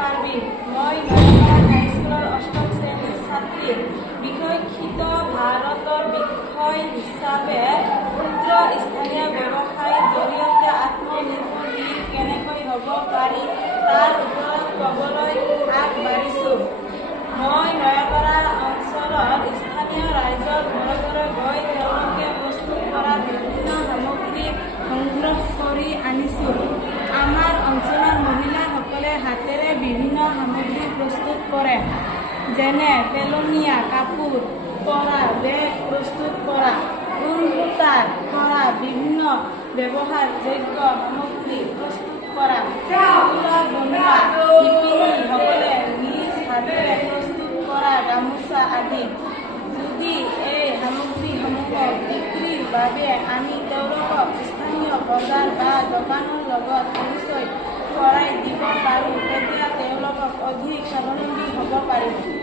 পাৰভিন। মই নয়াপাড়া হাইস্কুলেৰ অষ্টম শ্ৰেণীৰ ছাত্ৰী। বিষয়খিত ভাৰতেৰ বিষয় হিসাবে ক্ষুদ্ৰ স্থানীয় ব্যৱসায়ৰ জৰিয়তে আত্মনিৰ্ভৰশীল কেনেকৈ হ'ব পাৰি তাৰ ওপৰত ক'বলৈ আগবাঢ়িছোঁ। মই নয়াপাড়া অঞ্চলৰ স্থানীয় ৰাইজৰ ঘৰে ঘৰে গৈ তেওঁলোকে প্ৰস্তুত কৰা বিভিন্ন সামগ্ৰী সংগ্ৰহ কৰি আনিছোঁ। আমাৰ অঞ্চলৰ মহিলাসকলে হাতেৰে বিভিন্ন সামগ্ৰী প্ৰস্তুত কৰে, যেনে পেলনীয়া কাপোৰ পৰা বেগ প্ৰস্তুত কৰা, ঊল সূতাৰ পৰা বিভিন্ন ব্যৱহাৰযোগ্য সামগ্ৰী প্ৰস্তুত কৰা, বনোৱা শিপিনীসকলে নিজ হাতেৰে প্ৰস্তুত কৰা গামোচা আদি। যদি এই সামগ্ৰীসমূহক বিক্ৰীৰ বাবে আমি তেওঁলোকক স্থানীয় বজাৰ বা দোকানৰ লগত পৰিচয় কৰাই দিব পাৰোঁ, তেতিয়া তেওঁলোকক অধিক স্বাৱলম্বী হ'ব পাৰিব।